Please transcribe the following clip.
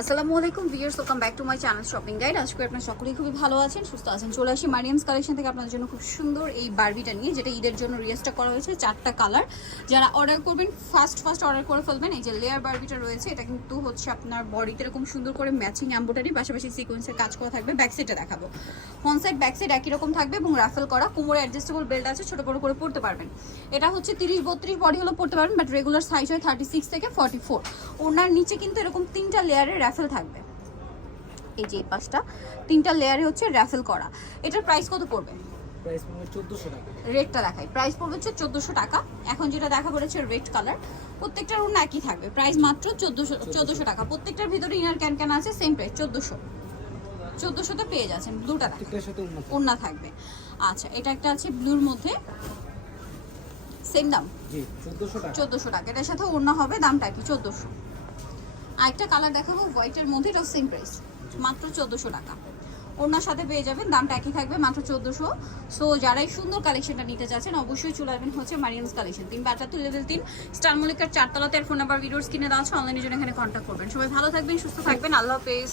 আসসালামু আলাইকুম viewers, welcome back to my channel shopping guide. আজকে আপনারা সকলেই খুবই ভালো আছেন, সুস্থ আছেন। চলে আসি মারিয়ামস কালেকশন থেকে আপনাদের জন্য খুব সুন্দর এই বারবিটা নিয়ে, যেটা ঈদের জন্য রিস্টক করা হয়েছে। 4টা কালার, যারা অর্ডার করবেন ফার্স্ট অর্ডার করে ফেলবেন। এই যে লেয়ার বারবিটা রয়েছে, এটা কিন্তু হচ্ছে আপনার বডিতে এরকম সুন্দর করে ম্যাচিং এমব্রয়ডারি, পাশাপাশি সিকোয়েন্সের কাজ করা থাকবে। ব্যাক সাইডে দেখাবো, ফ্রন্ট সাইড ব্যাক সাইড একই রকম থাকবে এবং রাফেল করা। কোমরে অ্যাডজাস্টেবল বেল্ট আছে, ছোট বড় করে পড়তে পারবেন। এটা হচ্ছে 30-32 বডি হলো পড়তে পারবেন, বাট রেগুলার সাইজ হয় 36 থেকে 44। ওনার নিচে কিন্তু এরকম 3টা লেয়ারের রাফেল থাকবে। এই যে 5টা 3টা লেয়ারে হচ্ছে রাফেল করা। এটার প্রাইস কত পড়বে? প্রাইস পড়বে 1400 টাকা। রেডটা দেখাই, প্রাইস পড়বে হচ্ছে 1400 টাকা। এখন যেটা দেখা পড়েছে রেড কালার, প্রত্যেকটার ওড়না একই থাকবে, প্রাইস মাত্র 1400 টাকা। প্রত্যেকটার ভিতরে ইনার ক্যান আছে, সেম প্রাইস 1400 পেয়ে যাচ্ছেন। ব্লুটা এটার সাথে ওড়না থাকবে। আচ্ছা, এটা একটা আছে ব্লুর মধ্যে, সেম দাম জি 1400 টাকা। 1400 টাকা। এটার সাথে ওড়না হবে, দামটা কি 1400। আরেকটা কালার দেখাবো হোয়াইটের মধ্যে, এটাও সেম প্রাইস, মাত্র 1400 টাকা। ওনার সাথে পেয়ে যাবেন, দামটা একই থাকবে, মাত্র 1400। সো যারা এই সুন্দর কালেকশনটা নিতে চাচ্ছেন অবশ্যই চলে আসবেন হচ্ছে মারিয়ামস কালেকশন, 372 লেভেল 3 স্টার মল্লিকার 4 তলাতে। আর ফোন নাম্বার ভিডিওস কিনে দেওয়া আছে, অনলাইনের জন্য এখানে কন্ট্যাক্ট করবেন। সবাই ভালো থাকবেন, সুস্থ থাকবেন, আল্লাহ হাফেজ।